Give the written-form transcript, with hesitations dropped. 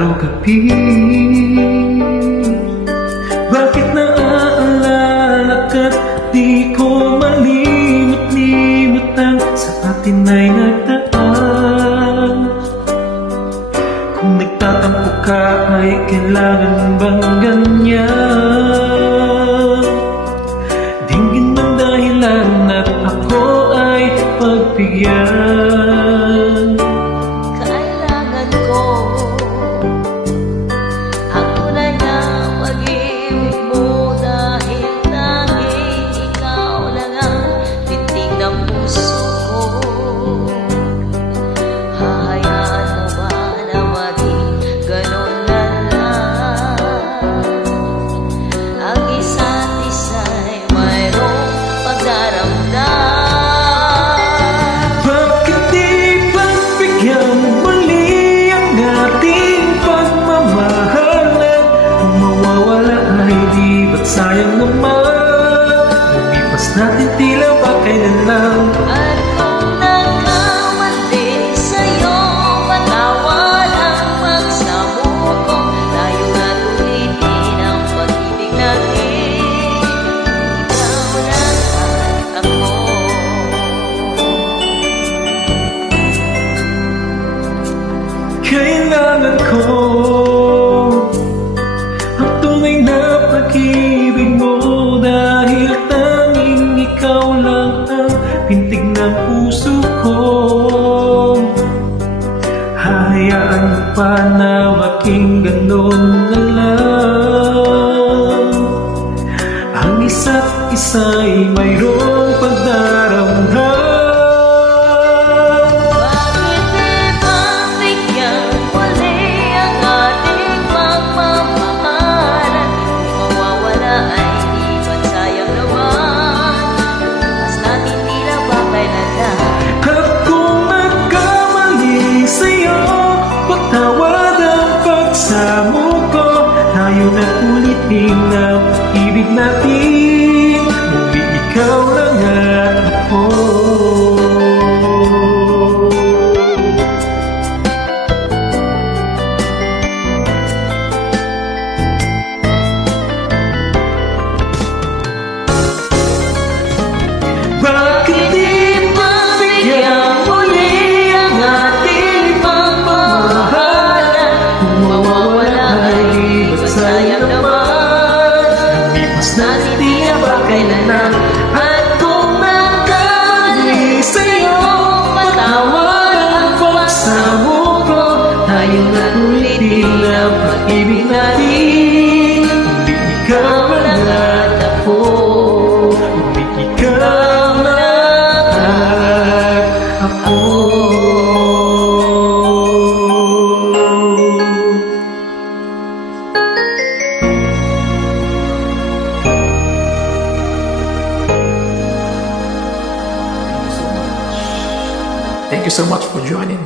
araw-gabi. Bakit naaalala ka't di ko malimot-limot ang sa atin ay nagdaan? Kung nagtatampo ka ay kailangan bang ganyan? Dinggin ng dahilan at ako ay pagbigyan. Kailangan ko ang tunay na pag-ibig mo, dahil tanging ikaw lang ang tindig ng puso ko. Hahayaan mo ba na maging ganun na lang? Ang isa't isa'y mayroong pagdaramdam. Bakit di pagbigyan muli ang ating pagmamahalan? Kung mawawala ay di ba't sayang naman? Lumipas natin tila ba kailan lang? At kung nagkamali sa'yo, patawad ang pagsabuko. Tayo na't ulitin ang pag-ibig natin, ikaw lang at ako. Kailangan ko ang tunay na pag-ibig mo, dahil tanging ikaw lang ang pintig ng puso ko. Hahayaan mo pa na maging ganon na lang? Ang isa't isa'y mayroong pagdaramdam. Bakit di pagbigyan muli ang ating pagmamahalan? Kung mawawala ay di ba't sayang naman? Lumipas natin tila ba kailan lang? At kung nagkamali sa'yo, patawad ang pagsamo ko. Tayo na ulitin ang ibig natin, muli ikaw lang at ako. Bakit di pagbigyan muli ang ating pagmamahalan? Kung mawawala ay di ba't sayang naman? Lumipas natin tila ba kailan lang? At kung nagkamali sa'yo, patawad ang pagsamo ko. Tayo na ulitin ang pag-ibig natin, hindi ikaw lang at ako. Hindi ikaw lang at ako. Thank you so much for joining.